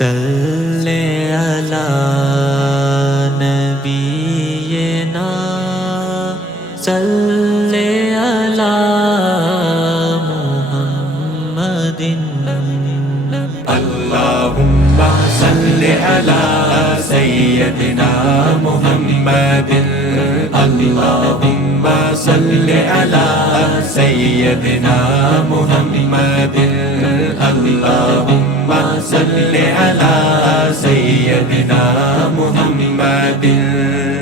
صلی علی نبینا صلی علی محمد اللہم صلی علی سیدنا محمد اللہم صلی علی سیدنا محمد اللہم صلی علی سیدنا محمد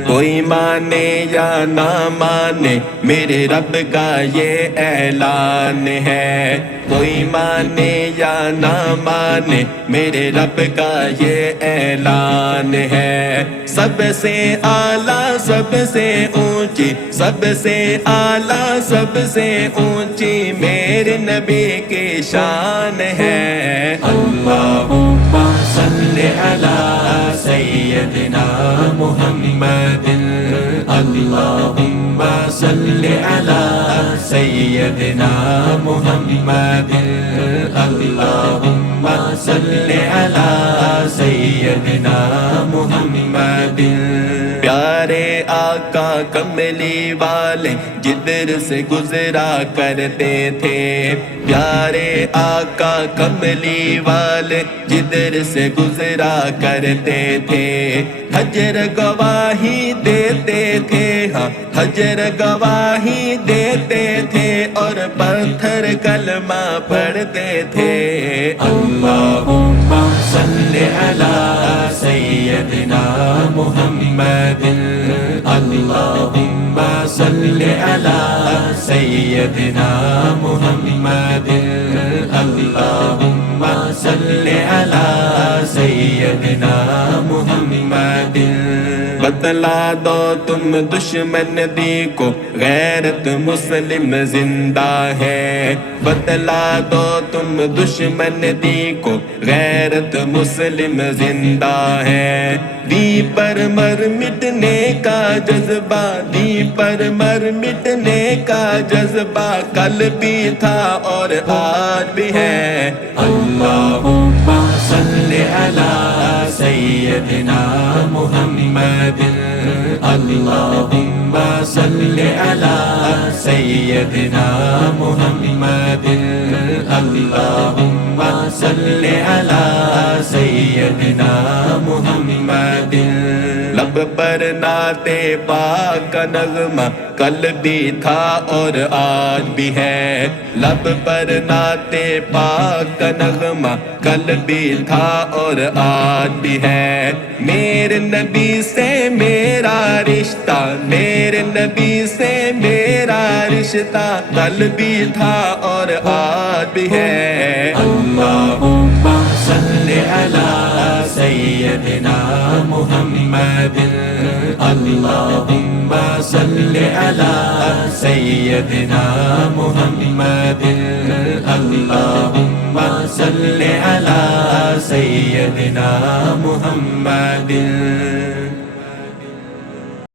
کوئی مانے یا نہ مانے میرے رب کا یہ اعلان ہے کوئی مانے یا نہ مانے میرے رب کا یہ اعلان ہے سب سے اعلیٰ سب سے اونچی سب سے اعلیٰ سب سے اونچی میرے نبی کی شان ہے اللہم صلی علی سیدنا محمد اللہم صلی علی سیدنا محمد اللہم صلی علی سیدنا محمد پیارے آقا کملی والے جدھر سے گزرا کرتے تھے پیارے آقا کملی والے جدھر سے گزرا کرتے تھے حجر گواہی دیتے تھے ہاں حجر گواہی دیتے تھے اور پتھر کلمہ پڑھتے تھے اللہم صلی علی سیدنا محمد اللہم صلی علی سیدنا محمد اللہم صلی علی سیدنا محمد بتلا دو تم دشمن دی کو غیرت مسلم زندہ ہے بتلا دو تم دشمن دی کو غیرت مسلم زندہ ہے دی پر مر مٹنے کا جذبہ دی پر مر مٹنے کا جذبہ کل بھی تھا اور آج بھی ہے اللہم صلی علی سیدنا محمد اللہم صلی علی سیدنا محمد اللہم صلی علی سیدنا محمد لب پر نعت پاک کا نغمہ کل بھی تھا اور آج بھی ہے لب پر نعت پاک کا نغمہ کل بھی تھا اور آج بھی ہے میرے نبی سے میرا رشتہ میرے نبی سے میرا رشتہ کل بھی تھا اور آج بھی ہے اللہم صلی علی سیدنا محمد اللہم صلی علی سیدنا محمد اللہم صلی علی سیدنا محمد